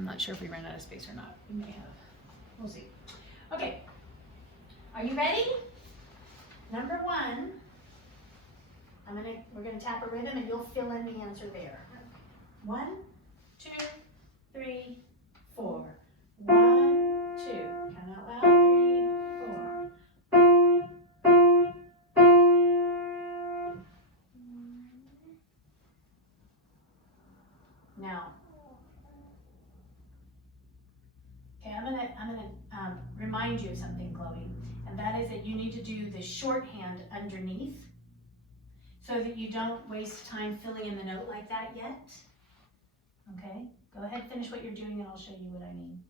I'm not sure if we ran out of space or not. We may have. We'll see. Okay. Are you ready? Number 1. We're gonna tap a rhythm and you'll fill in the answer there. 1, 2, 3, 4. 1, 2. Count out loud. 3, 4. Now, okay, I'm gonna remind you of something, Chloe, and that is that you need to do the shorthand underneath, so that you don't waste time filling in the note like that yet. Okay, go ahead, finish what you're doing, and I'll show you what I mean.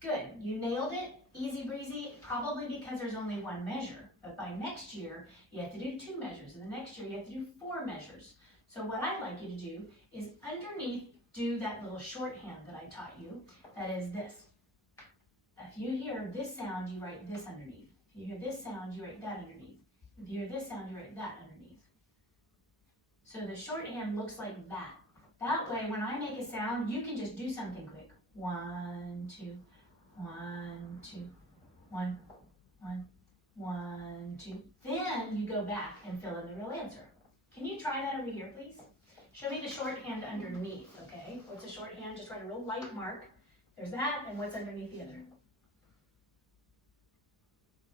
Good, you nailed it, easy breezy, probably because there's only 1 measure. But by next year, you have to do 2 measures, and the next year you have to do 4 measures. So what I'd like you to do is underneath, do that little shorthand that I taught you, that is this. If you hear this sound, you write this underneath. If you hear this sound, you write that underneath. If you hear this sound, you write that underneath. So the shorthand looks like that. That way, when I make a sound, you can just do something quick. 1, 2, 1, 2, 1, 1, 1, 2. Then you go back and fill in the real answer. Can you try that over here, please? Show me the shorthand underneath, okay? What's a shorthand? Just write a real light mark. There's that, and what's underneath the other?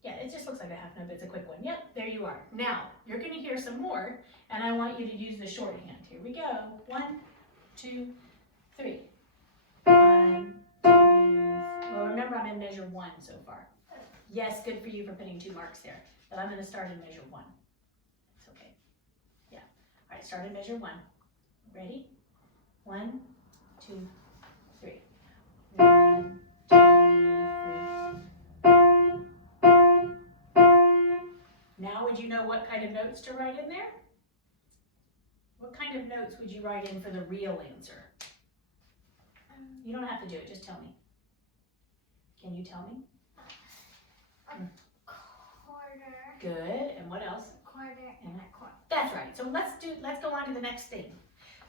Yeah, it just looks like a half note, but it's a quick one. Yep, there you are. Now, you're gonna hear some more, and I want you to use the shorthand. Here we go. 1, 2, 3. 1, 2, well, remember I'm in measure 1 so far. Yes, good for you for putting 2 marks there, but I'm gonna start in measure 1. It's okay. Yeah, all right, start in measure 1. Ready? 1, 2, 3. 1, 2, 3. Now, would you know what kind of notes to write in there? What kind of notes would you write in for the real answer? You don't have to do it, just tell me. Can you tell me? Quarter. Good, and what else? Quarter and a quarter. That's right, so let's go on to the next thing.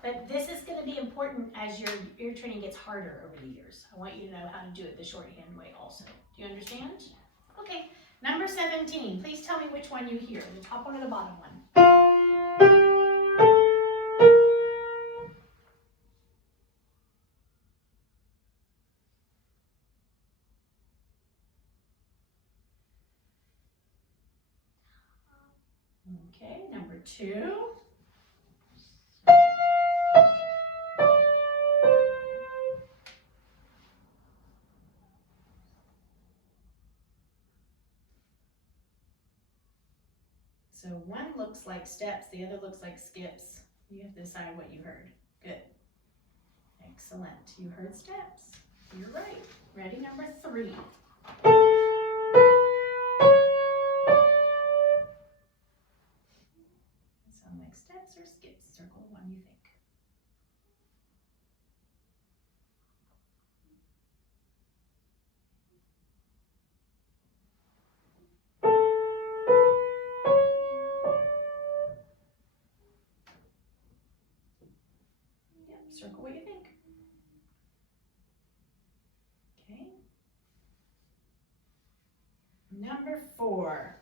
But this is gonna be important as your ear training gets harder over the years. I want you to know how to do it the shorthand way also. Do you understand? Okay, number 17, please tell me which one you hear, the top one or the bottom one? Okay, number 2. So one looks like steps, the other looks like skips. You have to decide what you heard. Good. Excellent. You heard steps. You're right. Ready? Number 3. Sound like steps or skips? Circle one you think. Yep, circle what you think. Okay. Number 4.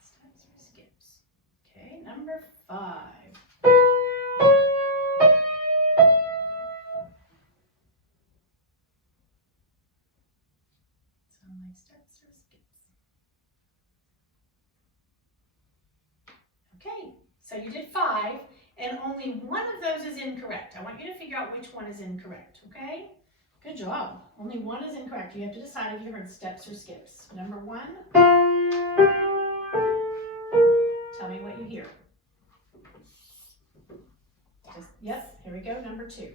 Steps or skips. Okay, number 5. Sound like steps or skips. Okay, so you did 5, and only one of those is incorrect. I want you to figure out which one is incorrect, okay? Good job. Only one is incorrect. You have to decide if you heard steps or skips. Number 1. Tell me what you hear. Yep, here we go. Number 2.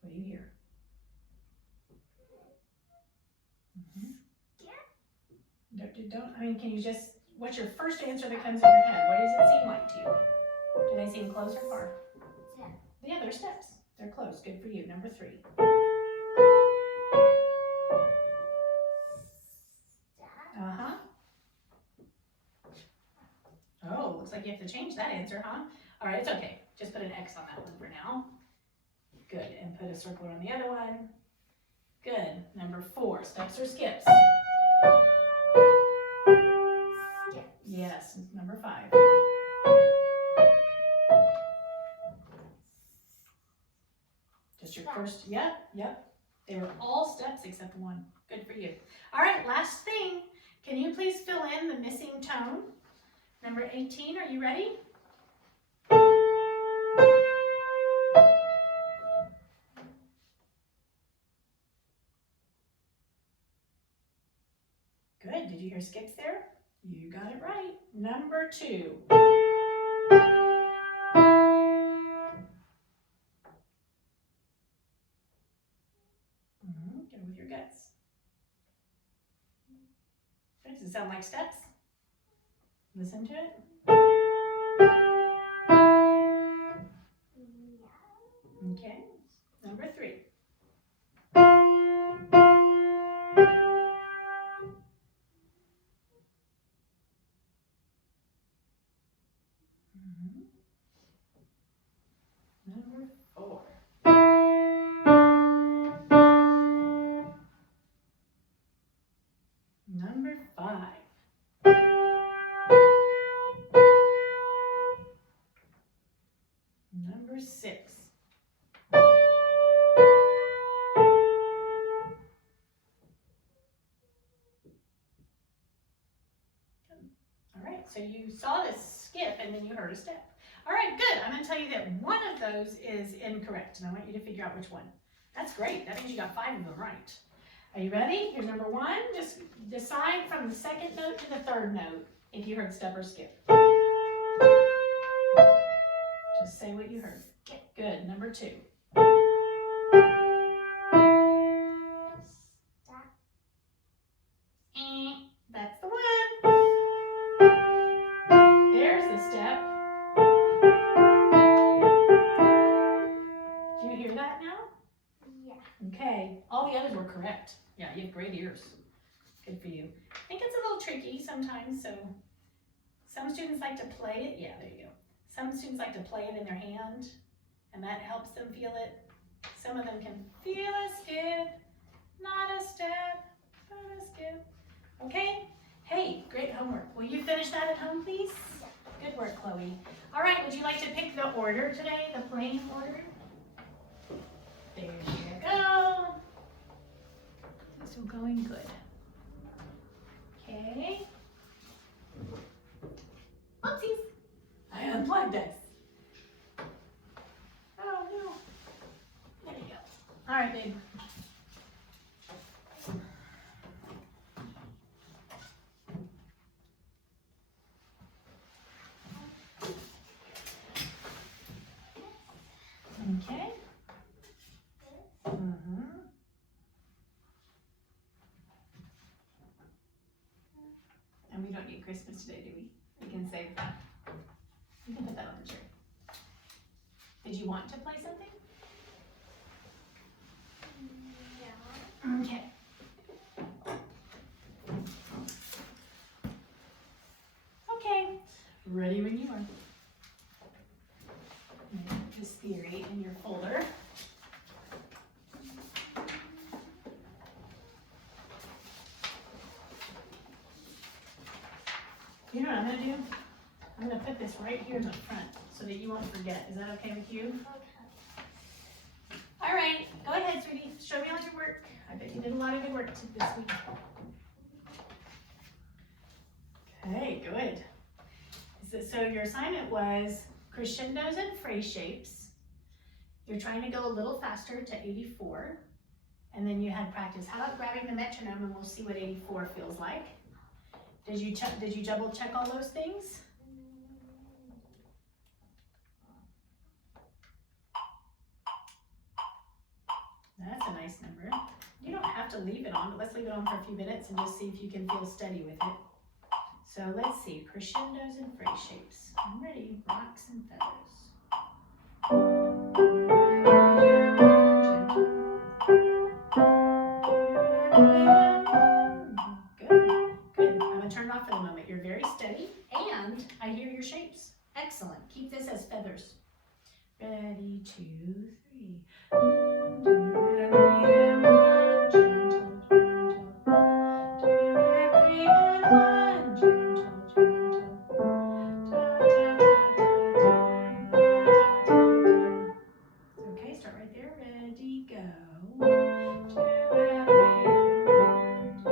What do you hear? Can you just, what's your first answer that comes in your head? What does it seem like to you? Do they seem close or far? Yeah, they're steps. They're close. Good for you. Number 3. like you have to change that answer, huh? All right, it's okay. Just put an X on that one for now. Good, and put a circle on the other one. Good. Number 4, steps or skips? Skip. Yes, number 5. Just your first, yep. They were all steps except one. Good for you. All right, last thing. Can you please fill in the missing tone? Number 18, are you ready? Good, did you hear skips there? You got it right. Number 2. Go with your guts. Does it sound like steps? Listen to it. Okay, number 3. Number 4. Number 5. Number 6. All right, so you saw this skip and then you heard a step. All right, good. I'm going to tell you that one of those is incorrect, and I want you to figure out which one. That's great. That means you got 5 of them right. Are you ready? Here's number 1. Just decide from the second note to the third note if you heard step or skip. Just say what you heard. Good. Number 2. Stop. That's the one. There's the step. Do you hear that now? Yeah. Okay. All the others were correct. Yeah, you have great ears. Good for you. I think it's a little tricky sometimes, so some students like to play it. Yeah, there you go. Some students like to play it in their hand, and that helps them feel it. Some of them can feel a skip, not a step, but a skip. Okay? Hey, great homework. Will you finish that at home, please? Good work, Chloe. All right, would you like to pick the order today, the playing order? There you go. This is going good. Okay. Oopsies. I unplugged this. Oh no. There you go. All right, babe. Okay. And we don't need Christmas today, do we? We can save that. You can put that on the tree. Did you want to play something? Yeah. Okay. Okay. Ready when you are. I'm gonna put this theory in your folder. You know what I'm gonna do? I'm gonna put this right here in the front so that you won't forget. Is that okay with you? Okay. All right, go ahead, sweetie. Show me all your work. I bet you did a lot of good work this week. Okay, good. So your assignment was crescendos and phrase shapes. You're trying to go a little faster to 84. And then you had practice. How about grabbing the metronome and we'll see what 84 feels like. Did you double check all those things? That's a nice number. You don't have to leave it on, but let's leave it on for a few minutes and just see if you can feel steady with it. So let's see, crescendos and phrase shapes. I'm ready, rocks and feathers. Good, good. I'm gonna turn it off for the moment. You're very steady and I hear your shapes. Excellent. Keep this as feathers. Ready, 2, 3. 1, 2, and 3, and 1. Gentle, gentle. 2 and 3 and 1. Gentle, gentle. Da, da, da, da, da, da, da, da. Okay, start right there. Ready, go. 2 and 3 and 1. 2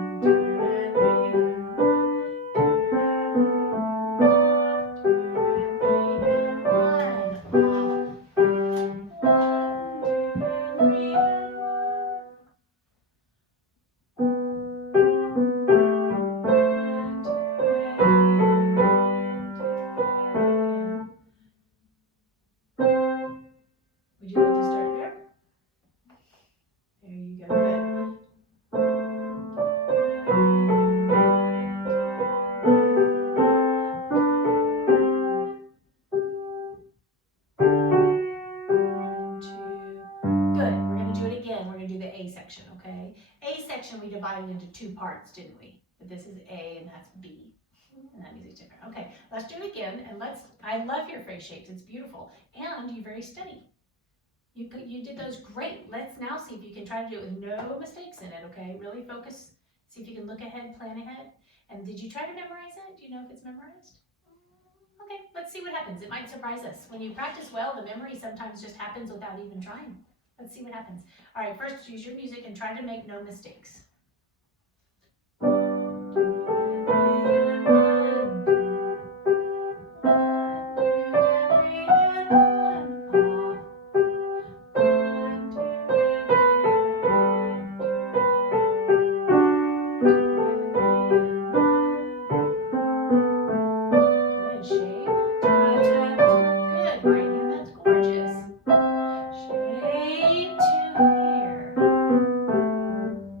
and 3 and 1. 1, 2 and 3 and 1. 2 and 3 and 1. Off. 2 and 3 and 1. 1, 2 and 3 and 1. Would you like to start there? There you go. Good. One, two. Good. We're going to do it again. We're going to do the A section, okay? A section we divided into 2 parts, didn't we? But this is A and that's B. And that music's different. Okay, let's do it again. And I love your phrase shapes. It's beautiful. And you're very steady. You did those great. Let's now see if you can try to do it with no mistakes in it, okay? Really focus. See if you can look ahead, plan ahead. And did you try to memorize it? Do you know if it's memorized? Okay, let's see what happens. It might surprise us. When you practice well, the memory sometimes just happens without even trying. Let's see what happens. All right, first use your music and try to make no mistakes. 2 and 3 and 1. 1, 2 and 3 and 1. Off. 1, 2 and 3 and 1. 2 and 3 and 1. Good shape. Ta, ta, ta. Good. Right hand, that's gorgeous. Shape to here. 1,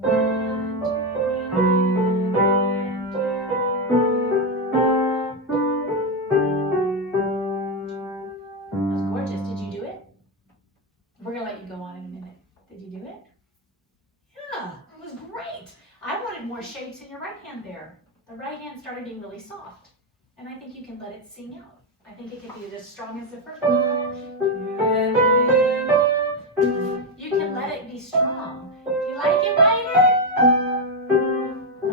2 and 3 and 1, 2 and 3. That's gorgeous. Did you do it? We're gonna let you go on in a minute. Did you do it? Yeah, it was great. I wanted more shapes in your right hand there. The right hand started being really soft. And I think you can let it sing out. I think it could be as strong as the first one. 2 and 3 and 1. You can let it be strong. Do you like it, Ryder?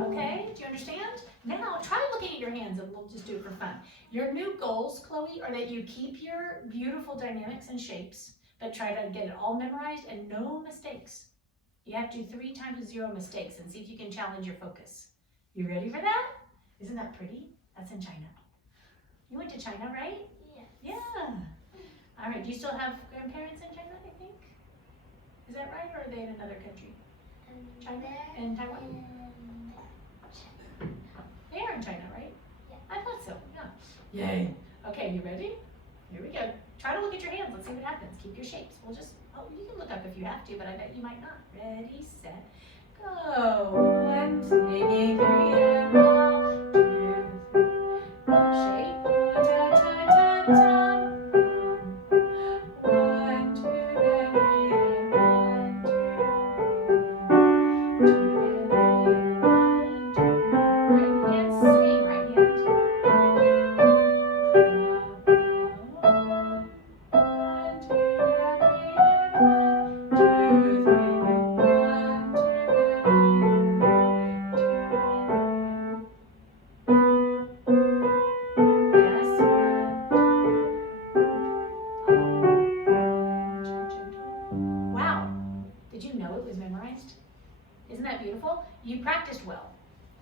Okay, do you understand? Now try looking at your hands and we'll just do it for fun. Your new goals, Chloe, are that you keep your beautiful dynamics and shapes, but try to get it all memorized and no mistakes. You have to do 3 times with 0 mistakes and see if you can challenge your focus. You ready for that? Isn't that pretty? That's in China. You went to China, right? Yeah. Yeah. All right, do you still have grandparents in China, I think? Is that right, or are they in another country? China and Taiwan? They are in China, right? Yeah. I thought so, yeah. Yay. Okay, you ready? Here we go. Try to look at your hands. Let's see what happens. Keep your shapes. We'll just, you can look up if you have to, but I bet you might not. Ready, set, go. 1, 2, 3, and 1, 2, 3. Shape. Ta, ta, ta, ta. 1, 2, and 3, and 1, 2, 2 and 3, and 1, 2. Right hand, sing. Right hand. 1, 2 and 3 and 1, 2, 3. 1, 2 and 3 and 1, 2 and 3. Yes. 1. Wow. Did you know it was memorized? Isn't that beautiful? You practiced well,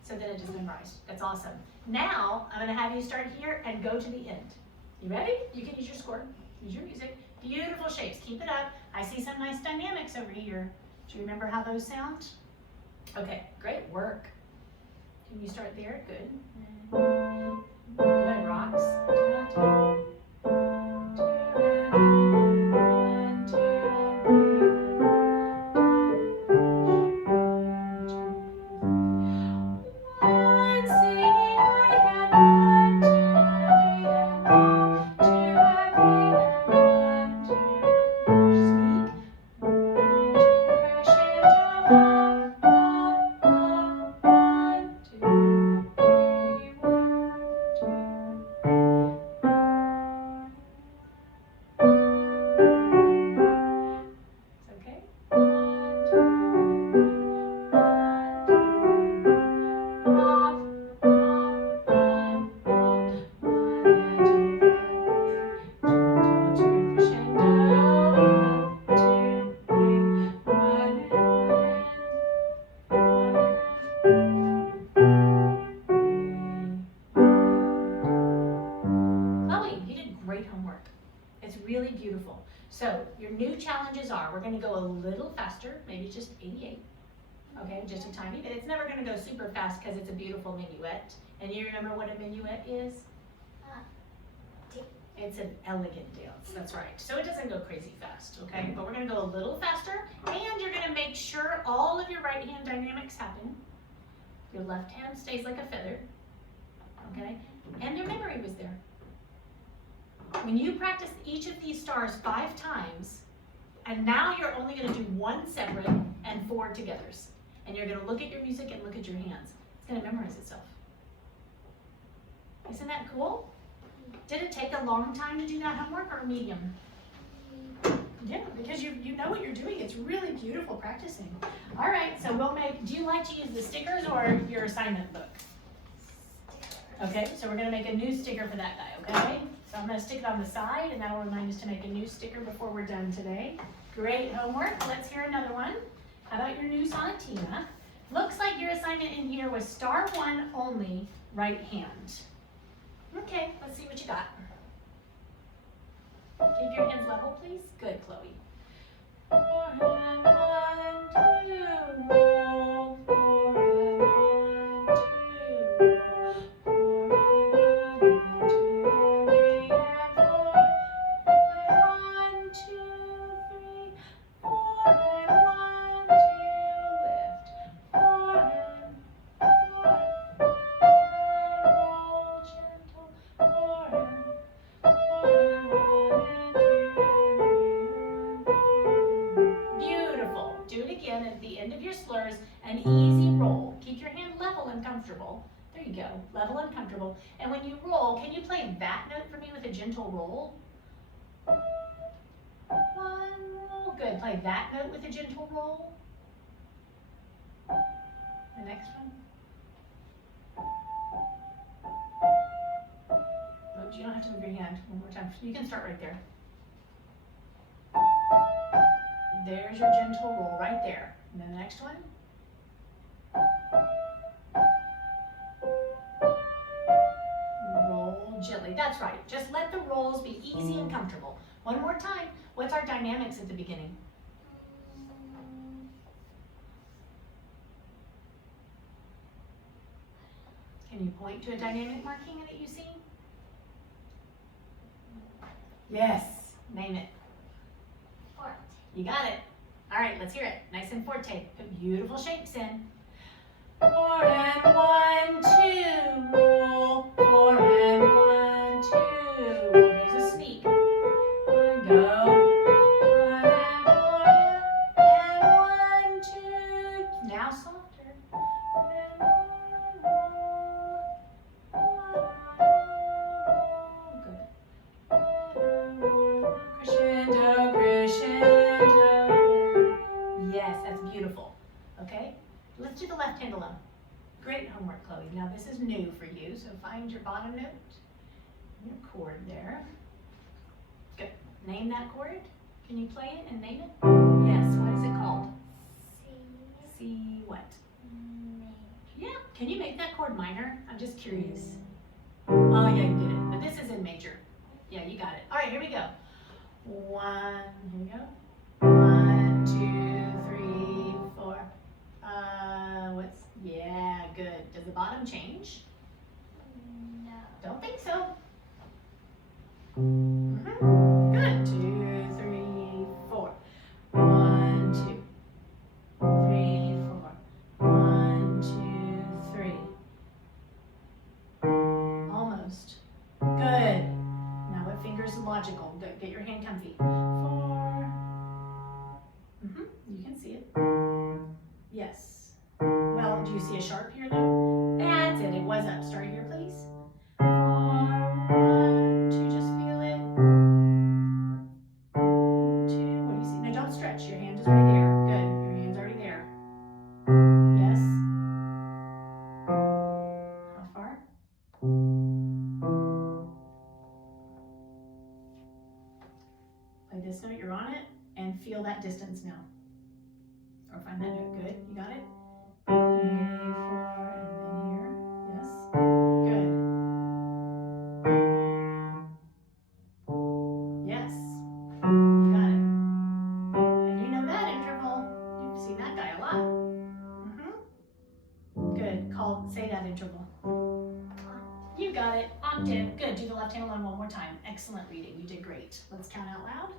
so then it is memorized. That's awesome. Now, I'm going to have you start here and go to the end. You ready? You can use your score. Use your music. Beautiful shapes. Keep it up. I see some nice dynamics over here. Do you remember how those sound? Okay, great work. Can you start there? Good. Good, rocks. 2 and 3 and 1, 2 and 3 and 1, singing right hand. 1, 2 and 3 and 1, 2 and 3 and 1, 2. Sneak. 1, 2 crescendo. 1, 2, 3, 1, gonna go a little faster, maybe just 88. Okay, just a tiny bit. It's never gonna go super fast because it's a beautiful minuet. And you remember what a minuet is? It's an elegant dance, that's right. So it doesn't go crazy fast, okay? But we're gonna go a little faster, and you're gonna make sure all of your right hand dynamics happen. Your left hand stays like a feather, okay? And your memory was there. When you practice each of these stars 5 times, and now you're only gonna do 1 separate and 4 togethers. And you're gonna look at your music and look at your hands. It's gonna memorize itself. Isn't that cool? Did it take a long time to do that homework or medium? Yeah, because you know what you're doing. It's really beautiful practicing. All right, so we'll make, do you like to use the stickers or your assignment book? Okay, so we're gonna make a new sticker for that guy, okay? So I'm gonna stick it on the side and that'll remind us to make a new sticker before we're done today. Great homework, let's hear another one. How about your new sonatina? Looks like your assignment in here was star 1 only, right hand. Okay, let's see what you got. Keep your hands level, please. Good, Chloe. 4 and 1, 2, roll. 4 and 1, 2, roll. 4 and 1 and 2 and 3 and 4. 1, 2, 3, 4 and 1, 2, lift. 4 and 4. Roll gentle. 4 and 1 and 2 and 3. Beautiful. Do it again at the end of your slurs. An easy roll. Keep your hand level and comfortable. There you go. Level and comfortable. And when you roll, can you play that note for me with a gentle roll? 1 roll. Good. Play that note with a gentle roll. The next one. Oops, you don't have to move your hand. One more time. You can start right there. There's your gentle roll right there. And then the next one. Roll gently. That's right. Just let the rolls be easy and comfortable. One more time. What's our dynamics at the beginning? Can you point to a dynamic marking that you see? Yes. Name it. Forte. You got it. All right, let's hear it. Nice and forte. Put beautiful shapes in. 4 and 1, 2, roll. 4 and 1, 2. There's a sneak. One, go. 1 and 4 and 1, 2. Now softer. And 1, roll. Good. Crescendo, crescendo. Yes, that's beautiful. Okay, let's do the left hand alone. Great homework, Chloe. Now this is new for you, so find your bottom note, your chord there. Good. Name that chord. Can you play it and name it? Yes, what is it called? C. C what? Major. Yeah, can you make that chord minor? I'm just curious. Oh yeah, you did it, but this is in major. Yeah, you got it. All right, here we go. 1, here we go. 1, 2, 3, 4. Yeah, good. Does the bottom change? No. Don't think so. Good. 2, 3, 4. 1, 2, 3, 4. 1, 2, 3. Almost. Good. Now what finger is logical? Good. Get your hand comfy. 4. You can see it. Yes. Well, do you see a sharp here though? That's it. It was up. Start here, please. 4, 1, 2. Just feel it. 2. What do you see? No, don't stretch. Your hand is already there. Good. Your hand's already there. Yes. How far? Play this note. You're on it, and feel that distance now. Or find that note. Good. You got it? 3, 4, and then here. Yes. Good. Yes. You got it. And you know Say that interval. You got it. Octave. Good. Do the left hand alone one more time. Excellent reading. You did great. Let's count out loud.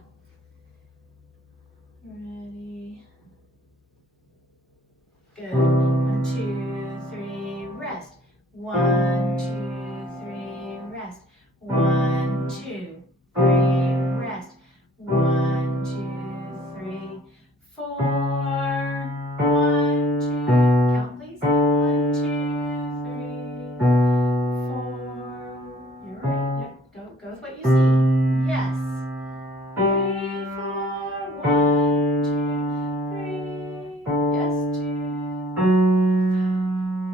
Ready. Good. 1, 2, 3, rest. 1, 2, 3, rest. 1, 2, 3, rest. 1, 2, 3, 4. 1, 2. Count, please. 1, 2, 3, 4. You're right. Yep. Go with what you see. Yes. 3, 4. 1, 2, 3. Yes. 2,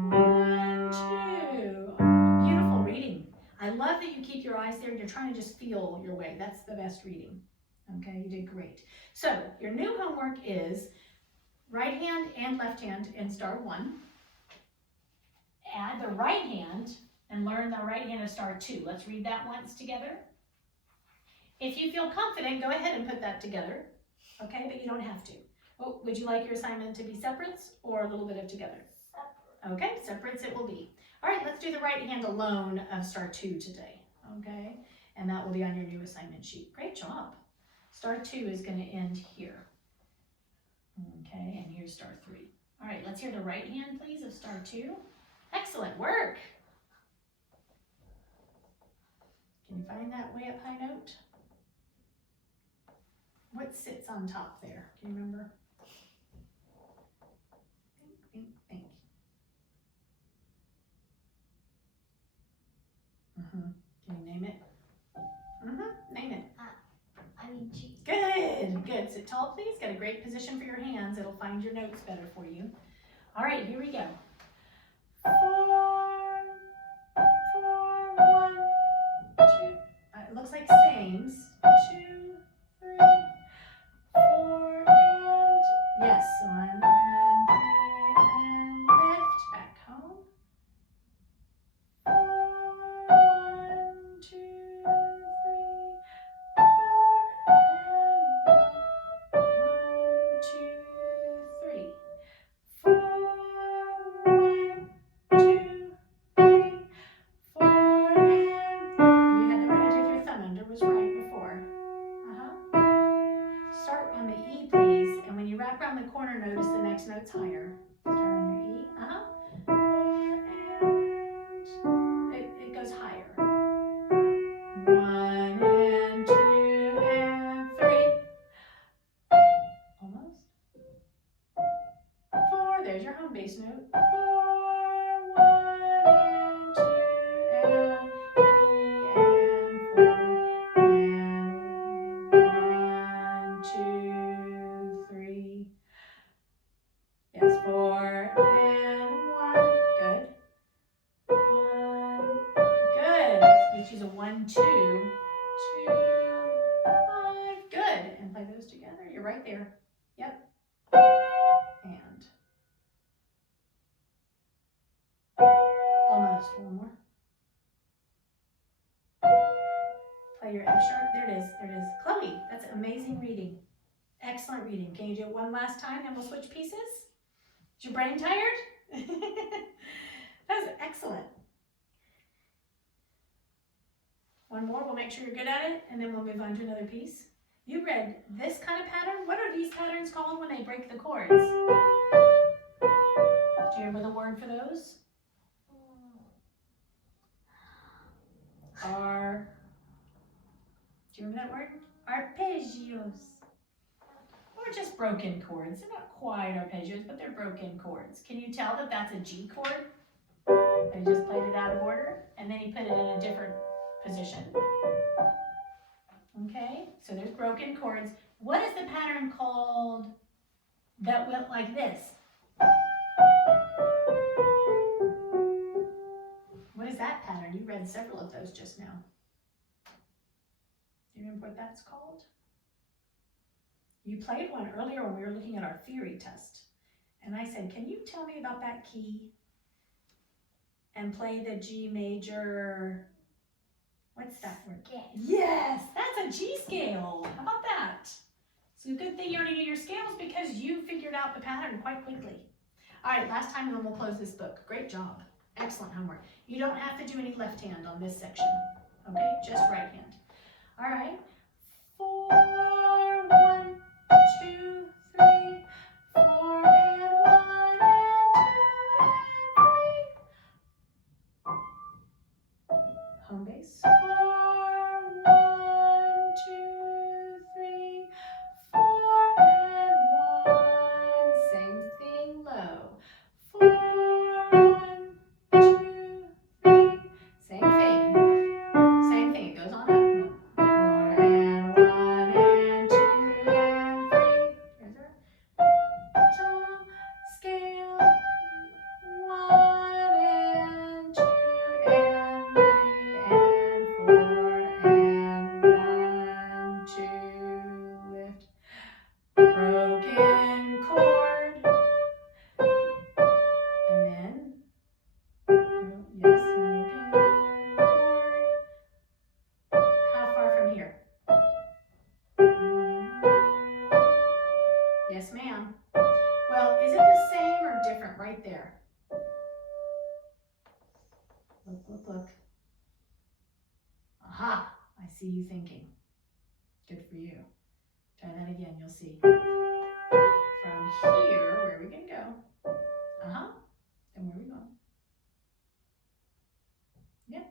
1, 2. Beautiful reading. I love that you keep your eyes there. You're trying to just feel your way. That's the best reading. Okay, you did great. So your new homework is right hand and left hand in star 1. Add the right hand and learn the right hand of star 2. Let's read that once together. If you feel confident, go ahead and put that together. Okay, but you don't have to. Oh, would you like your assignment to be separates or a little bit of together? Separate. Okay, separates it will be. All right, let's do the right hand alone of star 2 today. Okay, and that will be on your new assignment sheet. Great job. Star 2 is going to end here. Okay, and here's star 3. All right, let's hear the right hand, please, of star 2. Excellent work. Can you find that way up high note? What sits on top there? Can you remember? Think. Can you name it? Name it. G. Good. Sit tall, please. Got a great position for your hands. It'll find your notes better for you. All right, here we go. 4, 1, 2. It looks like sames. 2, 3, 4, and yes, 1 and 3 and lift back home. 4, 1, 2, 3, 4, 1, 2, 3, 4, and you had the right edge of your thumb under was right before. Start on the E, please, and when you wrap around the corner, notice the next note's higher. Start on your E, 4, and it goes higher. 1 and 2 and 3. Almost. 4, there's your home base note. 4, 1 and 2 and 3 and 4 and 1, 2, 3. Yes, 4 and 1. Good. 1. Good. You choose a 1, 2, 2, 5. Good. And play those together. You're right there. Yep. And almost. One more. Play your F sharp. There it is. There it is. Chloe, that's amazing reading. Excellent reading. Can you do it one last time and we'll switch pieces? Is your brain tired? That was excellent. One more, we'll make sure you're good at it, and then we'll move on to another piece. You read this kind of pattern. What are these patterns called when they break the chords? Do you remember the word for those? Do you remember that word? Arpeggios. Or just broken chords. They're not quite arpeggios, but they're broken chords. Can you tell that that's a G chord? I just played it out of order, and then you put it in a different position. Okay, so there's broken chords. What is the pattern called that went like this? What is that pattern? You read several of those just now. Do you remember what that's called? You played one earlier when we were looking at our theory test. And I said, can you tell me about that key? And play the G major, what's that word? Scale. Yes, that's a G scale. How about that? It's a good thing you already knew your scales because you figured out the pattern quite quickly. All right, last time and then we'll close this book. Great job. Excellent homework. You don't have to do any left hand on this section, okay? Just right hand. All right. 4, 1, 2, 3, 4 and 1 and 2 and 3. Home base. 4, 1, 2, 3, 4 and 1. Same thing low. 4, 1, 2, 3. Same thing. Same thing. It goes on up. 4 and 1 and 2 and 3. Here's our tall scale. 1 and 2 and 3 and 4 and 1, 2. Lift. Broken chord. And then, yes, broken chord. How far from here? Yes, ma'am. Well, is it the same or different right there? Look, look, look. Aha, I see you thinking. Good for you. Try that again, you'll see. From here, where are we gonna go? Uh-huh, and where are we going? Yep.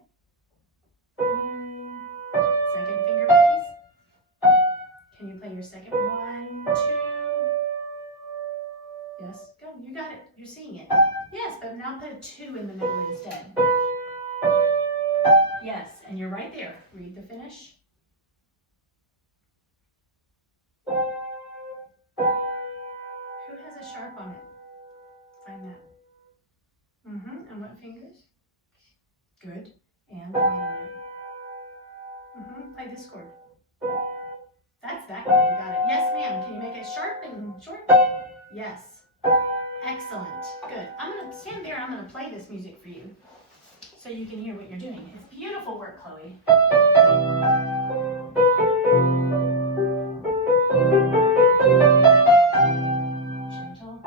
Second finger, please. Can you play your second? 1, 2. Yes, go, you got it, you're seeing it. Yes, but now put a 2 in the middle instead. Yes, and you're right there. Read the finish. Who has a sharp on it? Find that. And what fingers? Good. And the bottom note. Play this chord. That's that chord. You got it. Yes, ma'am. Can you make it sharp and short? Yes. Excellent. Good. I'm going to stand there. I'm going to play this music for you so you can hear what you're doing. It's beautiful work, Chloe. Gentle.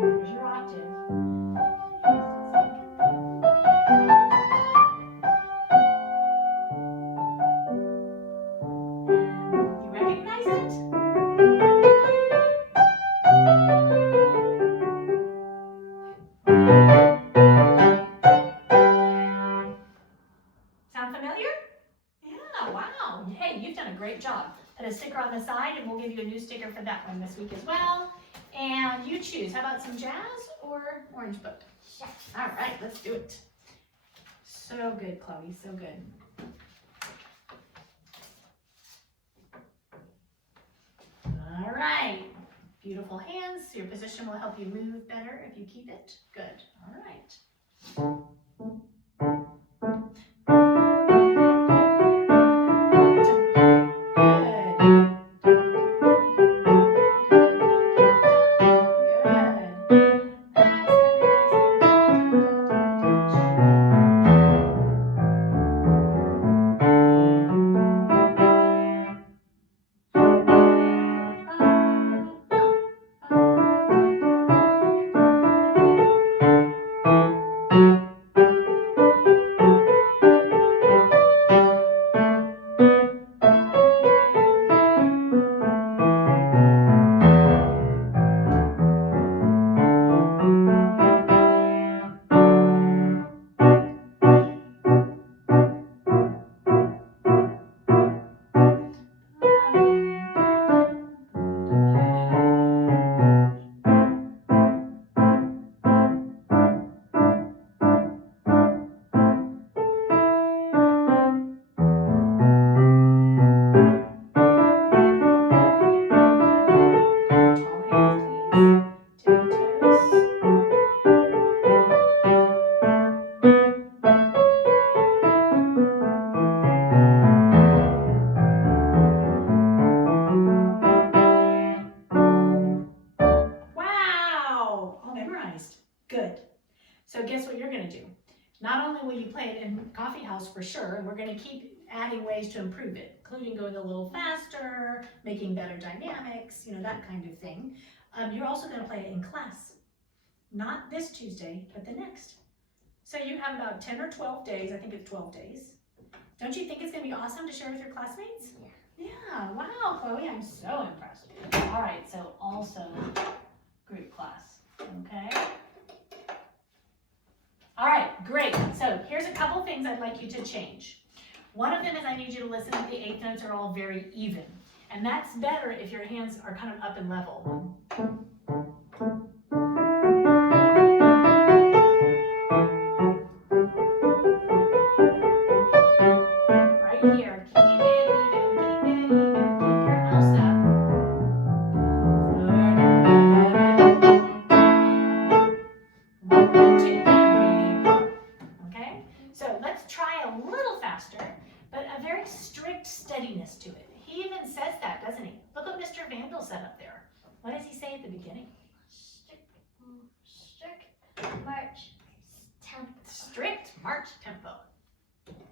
Here's your octave. You recognize it? Sound familiar? Yeah, wow. Hey, you've done a great job. Put a sticker on the side and we'll give you a new sticker for that one this week as well. And you choose. How about some jazz or orange book? All right, let's do it. So good, Chloe, so good. All right, beautiful hands. Your position will help you move better if you keep it. Good, all right. measure, and we're gonna keep adding ways to improve it, including going a little faster, making better dynamics, that kind of thing. You're also gonna play it in class. Not this Tuesday, but the next. So you have about 10 or 12 days, I think it's 12 days. Don't you think it's gonna be awesome to share with your classmates? Yeah, wow, Chloe, I'm so impressed. All right, so also group class, okay? All right, great. So here's a couple things I'd like you to change. One of them is I need you to listen that the eighth notes are all very even. And that's better if your hands are kind of up and level. Right here, keep it even, keep your house up. Okay, so let's try a little faster, but a very strict steadiness to it. He even says that, doesn't he? Look what Mr. Vandal said up there. What does he say at the beginning? Strict march tempo. Strict march tempo.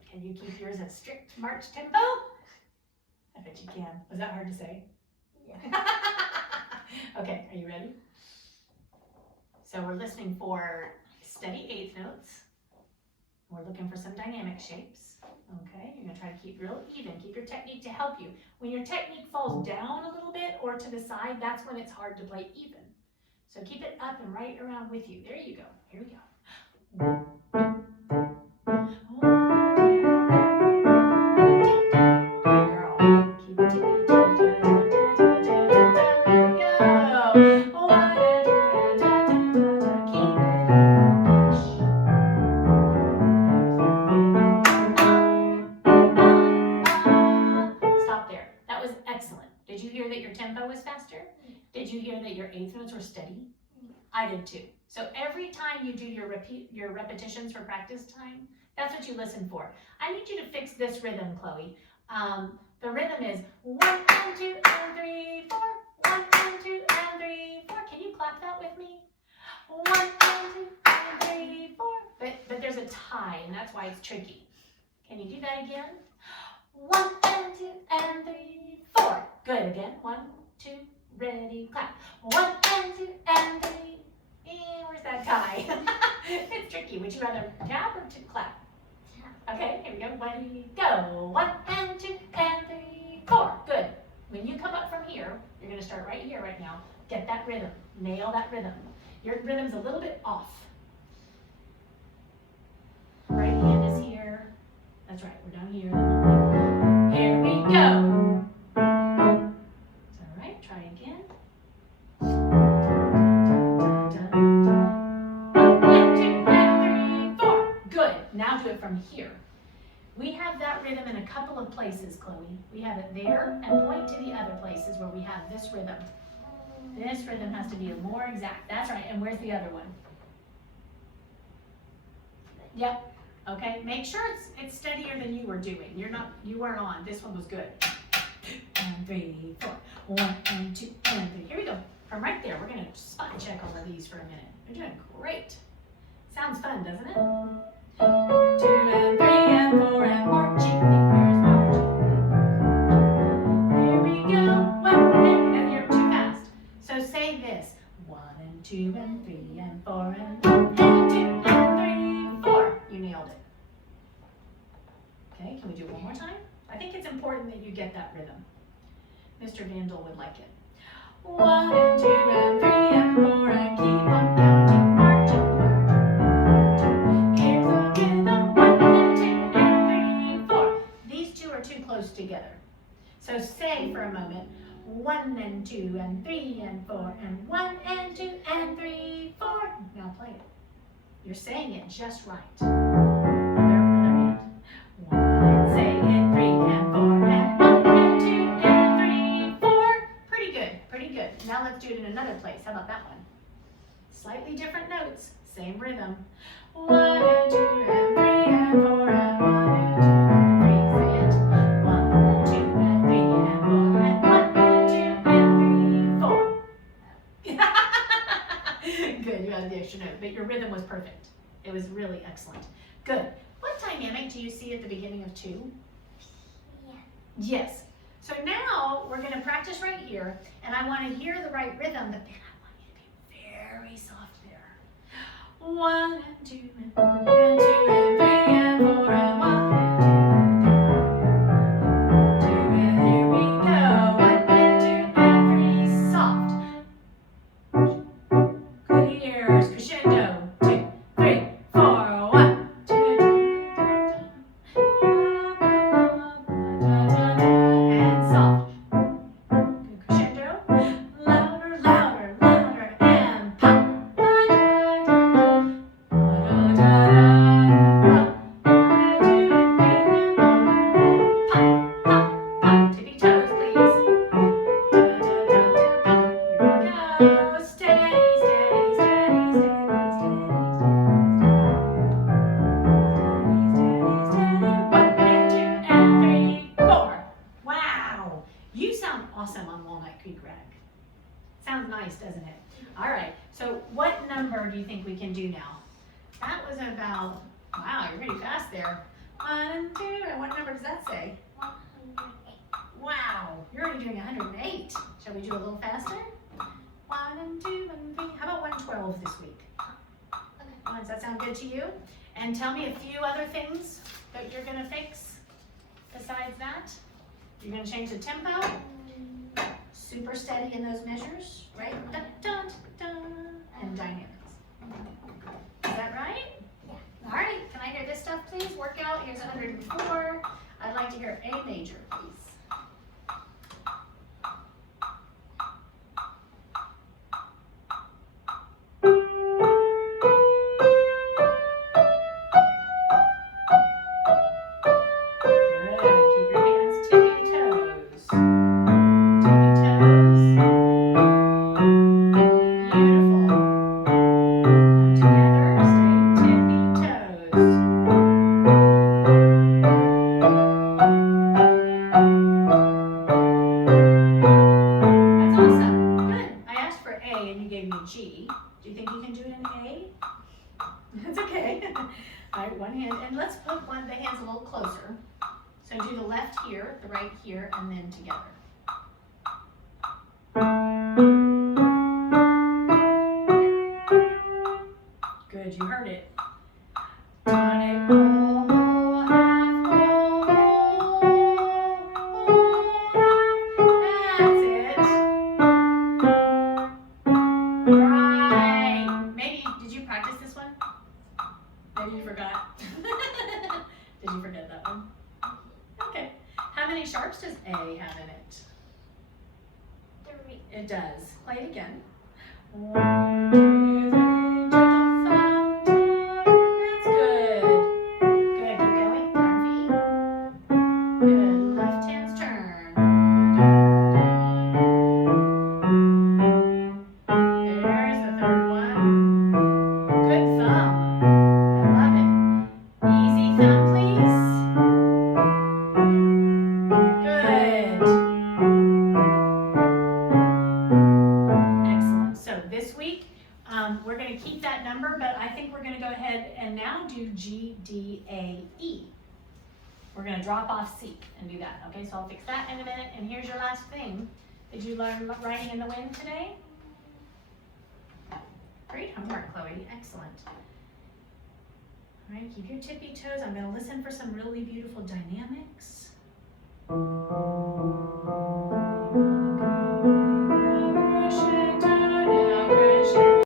Can you keep yours at strict march tempo? I bet you can. Was that hard to say? Yeah. Okay, are you ready? So we're listening for steady eighth notes. We're looking for some dynamic shapes. Okay, you're gonna try to keep real even. Keep your technique to help you. When your technique falls down a little bit or to the side, that's when it's hard to play even. So keep it up and right around with you. There you go. Here we go. Good girl. Keep it tippy. There we go. Stop there. That was excellent. Did you hear that your tempo was faster? Did you hear that your eighth notes were steady? I did too. So every time you do your repetitions for practice time, that's what you listen for. I need you to fix this rhythm, Chloe. The rhythm is 1 and 2 and 3, 4. 1 and 2 and 3, 4. Can you clap that with me? 1 and 2 and 3, 4. But there's a tie, and that's why it's tricky. Can you do that again? 1 and 2 and 3, 4. Good. Again. 1, 2, ready, clap. 1 and 2 and 3. Where's that tie? It's tricky. Would you rather tap or to clap? Tap. Okay, here we go. Ready, go. 1 and 2 and 3, 4. Good. When you come up from here, you're going to start right here, right now. Get that rhythm. Nail that rhythm. Your rhythm's a little bit off. Right hand is here. That's right. We're down here. Here we go. All right. Try again. 1 and 2 and 3, 4. Good. Now do it from here. We have that rhythm in a couple of places, Chloe. We have it there and point to the other places where we have this rhythm. This rhythm has to be more exact. That's right. And where's the other one? Yep. Okay. Make sure it's steadier than you were doing. You weren't on. This one was good. 1, 3, 4. 1 and 2 and 3. Here we go. From right there, we're gonna spot check all of these for a minute. You're doing great. Sounds fun, doesn't it? 2 and 3 and 4 and marching fingers, marching. Here we go. 1 and you're too fast. So say this. 1 and 2 and 3 and 4 and 1 and 2 and 3, 4. You nailed it. Okay, can we do it one more time? I think it's important that you get that rhythm. Mr. Vandal would like it. 1 and 2 and 3 and 4 and keep on counting, marching, marching. Here's the rhythm. 1 and 2 and 3, 4. These two are too close together. So say for a moment, 1 and 2 and 3 and 4 and 1 and 2 and 3, 4. Now play it. You're saying it just right. Other hand. 1 and say it 3 and 4 and 1 and 2 and 3, 4. Pretty good, pretty good. Now let's do it in another place. How about that one? Slightly different notes, same rhythm. 1 and 2 and 3 and 4 and 1 and 2 and 3. Say it. 1 and 2 and 3 and 4 and 1 and 2 and 3, 4. Good, you had the extra note, but your rhythm was perfect. It was really excellent. Good. What dynamic do you see at the beginning of 2? Yeah. Yes. So now we're going to practice right here, and I want to hear the right rhythm, but then I want you to be very soft there. 1 and 2 and 2 and 3 and 4 and 1 and 2 and here we go. 1 and 2 and 3, soft. Good ears, crescendo. 2, 3, 4, 1, 2, and soft. Good crescendo. Louder, louder, louder, and pop. Tippy toes, please. Here we go. Steady, steady, steady, steady, steady, steady. 1 and 2 and 3, 4. Wow, you sound awesome on Walnut Creek Rag. Sounds nice, doesn't it? All right, so what number do you think we can do now? That was about, wow, you're pretty fast there. 1 and 2, and what number does that say? 108. Wow, you're already doing 108. Shall we do a little faster? 1 and 2 and 3. How about 112 this week? Okay. Does that sound good to you? And tell me a few other things that you're gonna fix besides that. You're gonna change the tempo. Super steady in those measures, right? Dun, dun, dun, and dynamics. Is that right? Yeah. All right, can I hear this stuff, please? Workout, here's 104. I'd like to hear A major, please. Good, keep your hands tippy toes. Tippy toes. Beautiful. Together, stay tippy toes. That's awesome. Good. I asked for A and you gave me G. Do you think you can do it in A? That's okay. All right, one hand, and let's put one of the hands a little closer. So do the left here, the right here, and then together. Good, you heard it. Tonic, whole, whole, half, whole, whole, that's it. Right. Maybe, did you practice this one? Maybe you forgot. Did you forget that one? Okay. How many sharps does A have in it? 3. It does. Play it again. 1, 2, 3, to the thumb, that's good. Good, keep going. Comfy. Good, left hand's turn. There's the third one. Good thumb. I love it. Easy thumb, please. Good. Excellent. So this week, we're going to keep that number, but I think we're going to go ahead and now do G, D, A, E. We're going to drop off C and do that. Okay, so I'll fix that in a minute. And here's your last thing. Did you learn Riding in the Wind today? Great homework, Chloe. Excellent. All right, keep your tippy toes. I'm going to listen for some really beautiful dynamics.